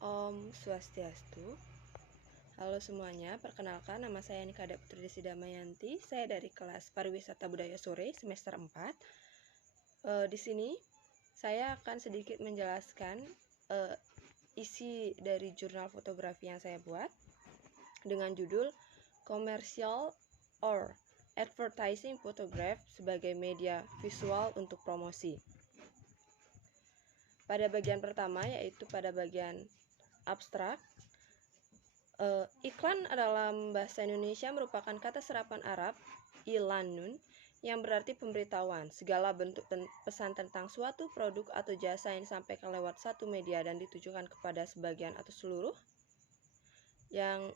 Om Swastiastu. Halo semuanya, perkenalkan nama saya Nika Putri Desi Damayanti. Saya dari kelas Pariwisata Budaya Sore semester 4. Di sini saya akan sedikit menjelaskan isi dari jurnal fotografi yang saya buat dengan judul Commercial or Advertising Photograph sebagai media visual untuk promosi. Pada bagian pertama, yaitu pada bagian abstrak, iklan dalam bahasa Indonesia merupakan kata serapan Arab ilanun yang berarti pemberitahuan. Segala bentuk pesan tentang suatu produk atau jasa yang disampaikan lewat satu media dan ditujukan kepada sebagian atau seluruh, yang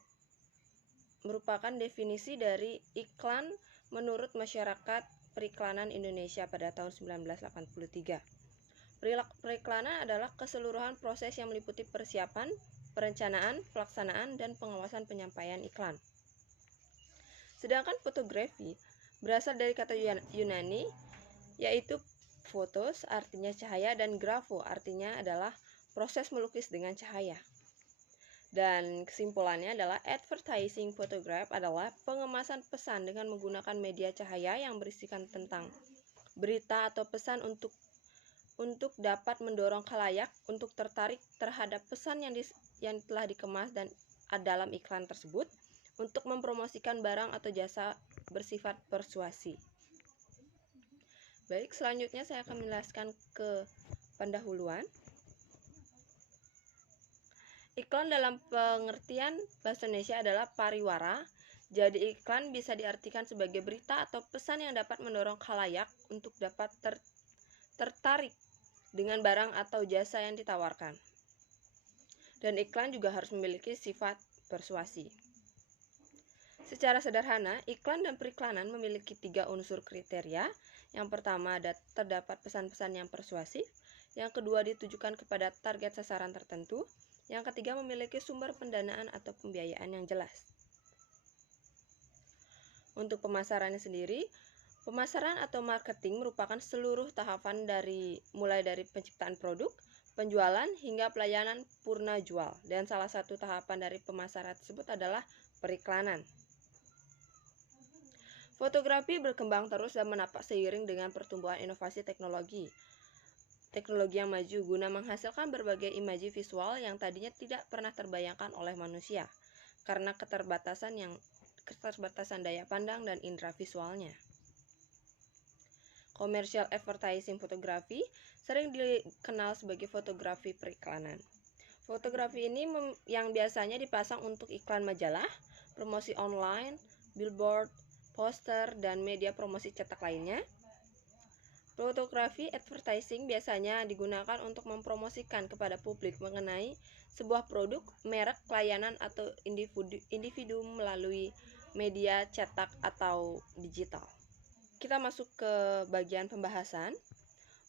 merupakan definisi dari iklan menurut masyarakat periklanan Indonesia pada tahun 1983. Periklanan adalah keseluruhan proses yang meliputi persiapan, perencanaan, pelaksanaan, dan pengawasan penyampaian iklan. Sedangkan fotografi berasal dari kata Yunani, yaitu photos artinya cahaya dan grafo artinya adalah proses melukis dengan cahaya. Dan kesimpulannya adalah advertising photograph adalah pengemasan pesan dengan menggunakan media cahaya yang berisikan tentang berita atau pesan untuk dapat mendorong khalayak untuk tertarik terhadap pesan yang telah dikemas dan dalam iklan tersebut untuk mempromosikan barang atau jasa bersifat persuasi. Baik, selanjutnya saya akan menjelaskan ke pendahuluan. Iklan dalam pengertian bahasa Indonesia adalah pariwara. Jadi iklan bisa diartikan sebagai berita atau pesan yang dapat mendorong khalayak untuk dapat tertarik dengan barang atau jasa yang ditawarkan. Dan iklan juga harus memiliki sifat persuasi. Secara sederhana, iklan dan periklanan memiliki 3 unsur kriteria. Yang pertama, terdapat pesan-pesan yang persuasif. Yang kedua, ditujukan kepada target sasaran tertentu. Yang ketiga, memiliki sumber pendanaan atau pembiayaan yang jelas. Untuk pemasarannya sendiri, pemasaran atau marketing merupakan seluruh tahapan mulai dari penciptaan produk, penjualan, hingga pelayanan purna jual. Dan salah satu tahapan dari pemasaran tersebut adalah periklanan. Fotografi berkembang terus dan menapak seiring dengan pertumbuhan inovasi teknologi yang maju guna menghasilkan berbagai imaji visual yang tadinya tidak pernah terbayangkan oleh manusia karena keterbatasan daya pandang dan indera visualnya. Commercial advertising fotografi sering dikenal sebagai fotografi periklanan. Fotografi ini yang biasanya dipasang untuk iklan majalah, promosi online, billboard, poster, dan media promosi cetak lainnya. Fotografi advertising biasanya digunakan untuk mempromosikan kepada publik mengenai sebuah produk, merek, layanan, atau individu melalui media cetak atau digital. Kita masuk ke bagian pembahasan.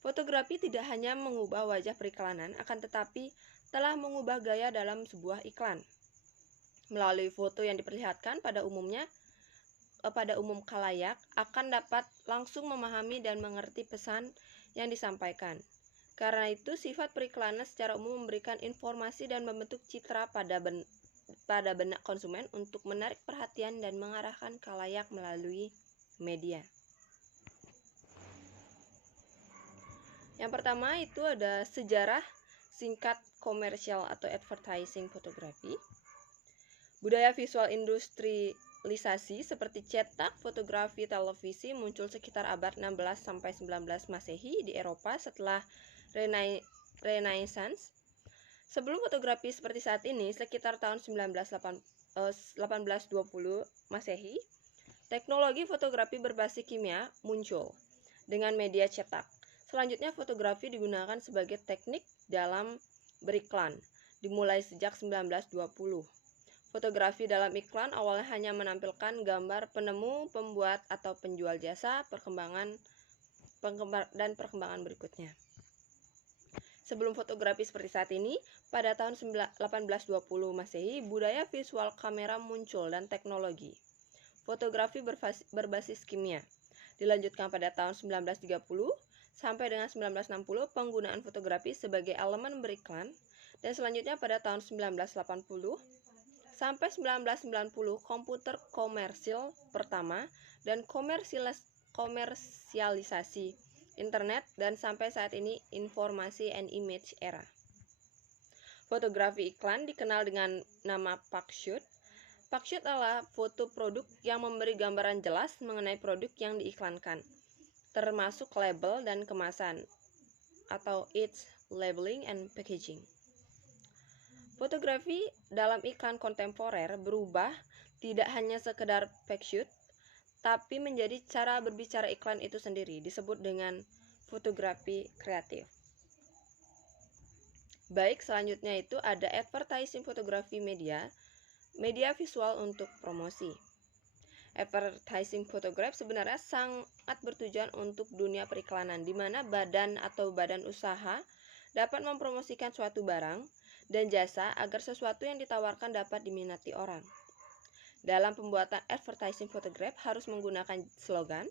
Fotografi tidak hanya mengubah wajah periklanan, akan tetapi telah mengubah gaya dalam sebuah iklan. Melalui foto yang diperlihatkan pada umum khalayak akan dapat langsung memahami dan mengerti pesan yang disampaikan. Karena itu, sifat periklanan secara umum memberikan informasi dan membentuk citra pada benak konsumen untuk menarik perhatian dan mengarahkan khalayak melalui media. Yang pertama itu ada sejarah singkat komersial atau advertising fotografi. Budaya visual industrialisasi seperti cetak, fotografi, televisi muncul sekitar abad 16 sampai 19 Masehi di Eropa setelah Renaissance. Sebelum fotografi seperti saat ini, sekitar tahun 1820 Masehi, teknologi fotografi berbasis kimia muncul dengan media cetak. Selanjutnya, fotografi digunakan sebagai teknik dalam beriklan, dimulai sejak 1920. Fotografi dalam iklan awalnya hanya menampilkan gambar penemu, pembuat, atau penjual jasa, perkembangan berikutnya. Sebelum fotografi seperti saat ini, pada tahun 1820 Masehi, budaya visual kamera muncul dan teknologi fotografi berbasis kimia. Dilanjutkan pada tahun 1930 sampai dengan 1960, penggunaan fotografi sebagai elemen beriklan Dan selanjutnya pada tahun 1980 sampai 1990 komputer komersil pertama dan komersialisasi internet, dan sampai saat ini informasi and image era. Fotografi iklan dikenal dengan nama Packshot. Packshot adalah foto produk yang memberi gambaran jelas mengenai produk yang diiklankan, termasuk label dan kemasan, atau its labeling and packaging. Fotografi dalam iklan kontemporer berubah tidak hanya sekedar packshot, tapi menjadi cara berbicara iklan itu sendiri, disebut dengan fotografi kreatif. Baik, selanjutnya itu ada advertising fotografi media visual untuk promosi. Advertising photograph sebenarnya sangat bertujuan untuk dunia periklanan, di mana badan atau badan usaha dapat mempromosikan suatu barang dan jasa agar sesuatu yang ditawarkan dapat diminati orang. Dalam pembuatan advertising photograph harus menggunakan slogan,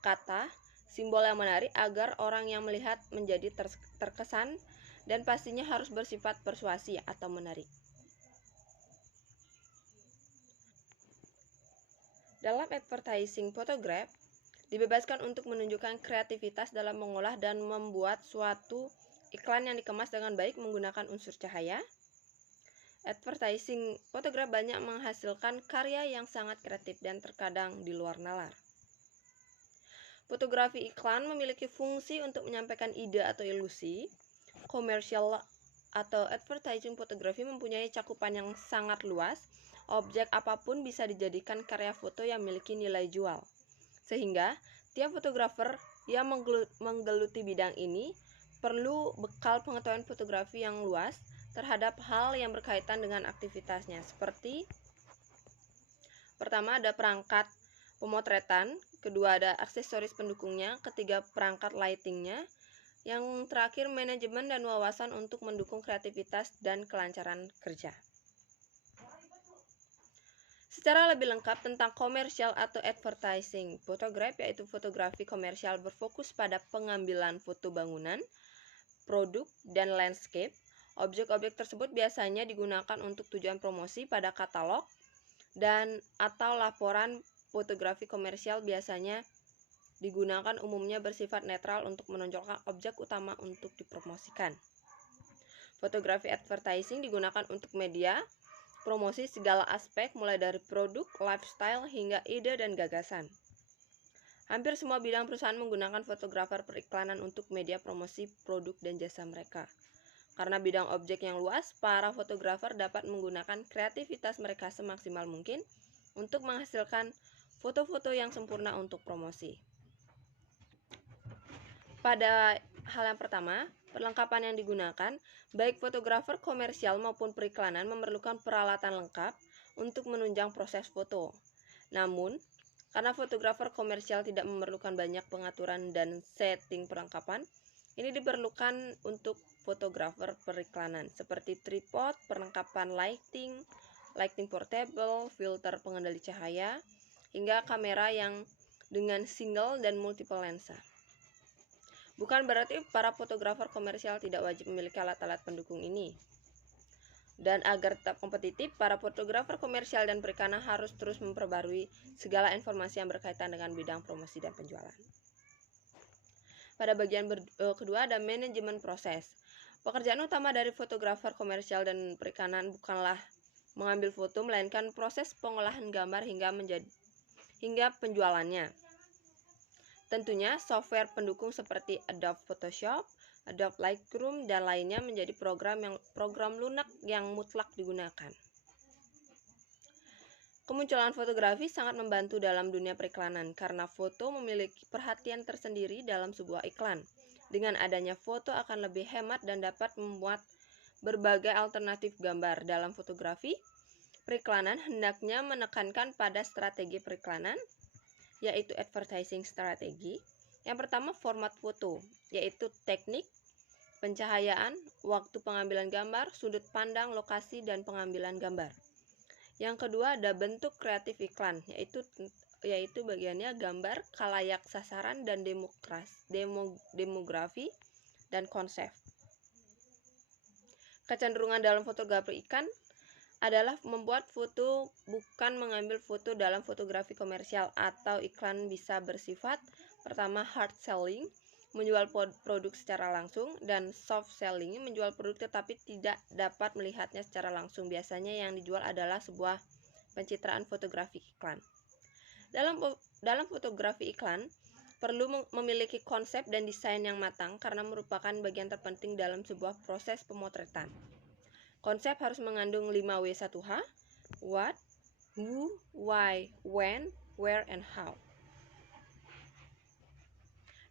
kata, simbol yang menarik agar orang yang melihat menjadi terkesan, dan pastinya harus bersifat persuasi atau menarik. Dalam advertising photograph dibebaskan untuk menunjukkan kreativitas dalam mengolah dan membuat suatu iklan yang dikemas dengan baik menggunakan unsur cahaya. Advertising photograph banyak menghasilkan karya yang sangat kreatif dan terkadang di luar nalar. Fotografi iklan memiliki fungsi untuk menyampaikan ide atau ilusi. Komersial atau advertising photography mempunyai cakupan yang sangat luas. Objek apapun bisa dijadikan karya foto yang memiliki nilai jual. Sehingga tiap fotografer yang menggeluti bidang ini perlu bekal pengetahuan fotografi yang luas terhadap hal yang berkaitan dengan aktivitasnya, seperti pertama ada perangkat pemotretan, kedua ada aksesoris pendukungnya, ketiga perangkat lightingnya, yang terakhir manajemen dan wawasan untuk mendukung kreativitas dan kelancaran kerja. Secara lebih lengkap tentang komersial atau advertising photograph, yaitu fotografi komersial berfokus pada pengambilan foto bangunan, produk, dan landscape. Objek-objek tersebut biasanya digunakan untuk tujuan promosi pada katalog dan atau laporan. Fotografi komersial biasanya digunakan umumnya bersifat netral untuk menonjolkan objek utama untuk dipromosikan. Fotografi advertising digunakan untuk media promosi segala aspek mulai dari produk, lifestyle, hingga ide dan gagasan. Hampir semua bidang perusahaan menggunakan fotografer periklanan untuk media promosi produk dan jasa mereka. Karena bidang objek yang luas, para fotografer dapat menggunakan kreativitas mereka semaksimal mungkin untuk menghasilkan foto-foto yang sempurna untuk promosi. Pada hal yang pertama, perlengkapan yang digunakan, baik fotografer komersial maupun periklanan memerlukan peralatan lengkap untuk menunjang proses foto. Namun, karena fotografer komersial tidak memerlukan banyak pengaturan dan setting perlengkapan, ini diperlukan untuk fotografer periklanan, seperti tripod, perlengkapan lighting portable, filter pengendali cahaya, hingga kamera yang dengan single dan multiple lensa. Bukan berarti para fotografer komersial tidak wajib memiliki alat-alat pendukung ini. Dan agar tetap kompetitif, para fotografer komersial dan periklanan harus terus memperbarui segala informasi yang berkaitan dengan bidang promosi dan penjualan. Pada bagian kedua ada manajemen proses. Pekerjaan utama dari fotografer komersial dan periklanan bukanlah mengambil foto, melainkan proses pengolahan gambar hingga penjualannya. Tentunya software pendukung seperti Adobe Photoshop, Adobe Lightroom, dan lainnya menjadi program lunak yang mutlak digunakan. Kemunculan fotografi sangat membantu dalam dunia periklanan karena foto memiliki perhatian tersendiri dalam sebuah iklan. Dengan adanya foto akan lebih hemat dan dapat membuat berbagai alternatif gambar. Dalam fotografi periklanan hendaknya menekankan pada strategi periklanan, yaitu advertising strategi. Yang pertama, format foto, yaitu teknik, pencahayaan, waktu pengambilan gambar, sudut pandang, lokasi, dan pengambilan gambar. Yang kedua ada bentuk kreatif iklan, yaitu bagiannya gambar, khalayak sasaran, dan demografi dan konsep. Kecenderungan dalam fotografi iklan adalah membuat foto bukan mengambil foto dalam fotografi komersial atau iklan bisa bersifat pertama hard selling, menjual produk secara langsung, dan soft selling, menjual produk tetapi tidak dapat melihatnya secara langsung. Biasanya yang dijual adalah sebuah pencitraan fotografi iklan. Dalam fotografi iklan, perlu memiliki konsep dan desain yang matang karena merupakan bagian terpenting dalam sebuah proses pemotretan. Konsep harus mengandung 5W1H, what, who, why, when, where, and how.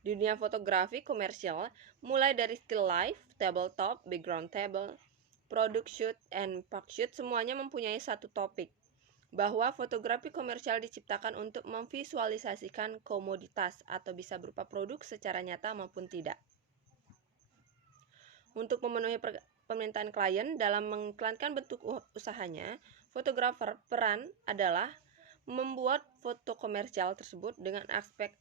Di dunia fotografi komersial, mulai dari still life, tabletop, background table, product shoot, and pack shoot, semuanya mempunyai satu topik, bahwa fotografi komersial diciptakan untuk memvisualisasikan komoditas atau bisa berupa produk secara nyata maupun tidak. Untuk memenuhi permintaan klien dalam mengiklankan bentuk usahanya, fotografer peran adalah membuat foto komersial tersebut dengan aspek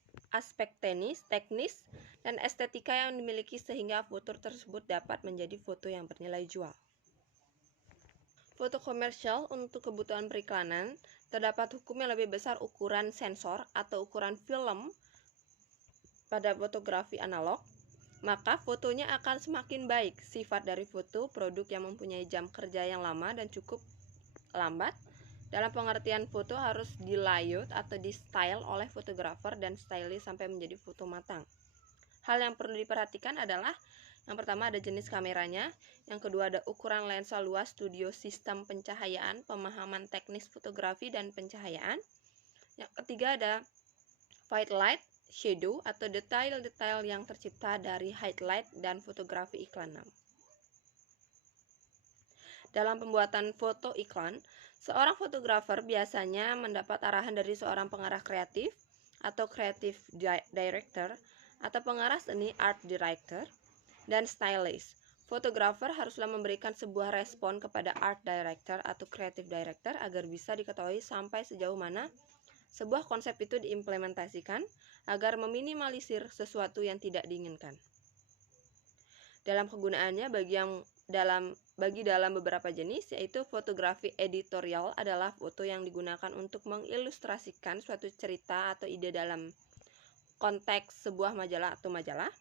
teknis, dan estetika yang dimiliki sehingga foto tersebut dapat menjadi foto yang bernilai jual. Foto komersial untuk kebutuhan periklanan, terdapat hukum yang lebih besar ukuran sensor atau ukuran film pada fotografi analog, maka fotonya akan semakin baik. Sifat dari foto produk yang mempunyai jam kerja yang lama dan cukup lambat. Dalam pengertian foto harus di layout atau di style oleh fotografer dan stylist sampai menjadi foto matang. Hal yang perlu diperhatikan adalah yang pertama ada jenis kameranya, yang kedua ada ukuran lensa luas, studio, sistem pencahayaan, pemahaman teknis fotografi dan pencahayaan. Yang ketiga ada white light, shadow atau detail-detail yang tercipta dari highlight dan fotografi iklan. Dalam pembuatan foto iklan, seorang fotografer biasanya mendapat arahan dari seorang pengarah kreatif atau creative director atau pengarah seni art director dan stylist. Fotografer haruslah memberikan sebuah respon kepada art director atau creative director agar bisa diketahui sampai sejauh mana sebuah konsep itu diimplementasikan agar meminimalisir sesuatu yang tidak diinginkan. Dalam kegunaannya bagi dalam beberapa jenis, yaitu fotografi editorial adalah foto yang digunakan untuk mengilustrasikan suatu cerita atau ide dalam konteks sebuah majalah atau majalah.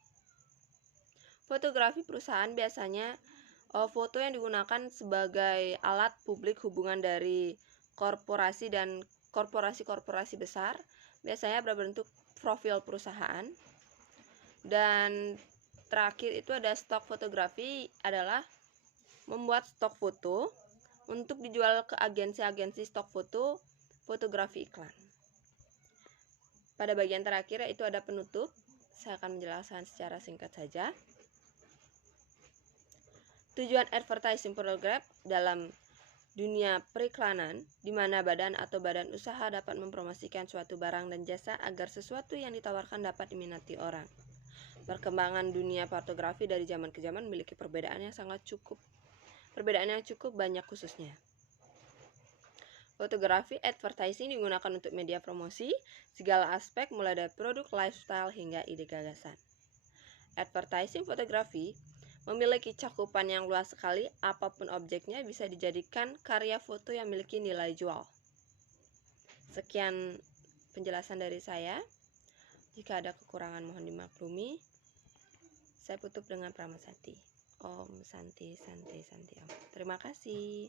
Fotografi perusahaan biasanya foto yang digunakan sebagai alat publik hubungan dari korporasi dan korporasi besar, biasanya berbentuk profil perusahaan. Dan terakhir itu ada stok fotografi, adalah membuat stok foto untuk dijual ke agensi-agensi stok foto fotografi iklan. Pada bagian terakhir yaitu ada penutup, saya akan menjelaskan secara singkat saja. Tujuan advertising program dalam dunia periklanan, di mana badan atau badan usaha dapat mempromosikan suatu barang dan jasa agar sesuatu yang ditawarkan dapat diminati orang. Perkembangan dunia fotografi dari zaman ke zaman memiliki perbedaan yang cukup banyak khususnya. Fotografi advertising digunakan untuk media promosi, segala aspek mulai dari produk, lifestyle, hingga ide gagasan. Advertising fotografi memiliki cakupan yang luas sekali, apapun objeknya bisa dijadikan karya foto yang memiliki nilai jual. Sekian penjelasan dari saya. Jika ada kekurangan mohon dimaklumi. Saya tutup dengan Pramasati. Om Santi Santi Santi Om. Terima kasih.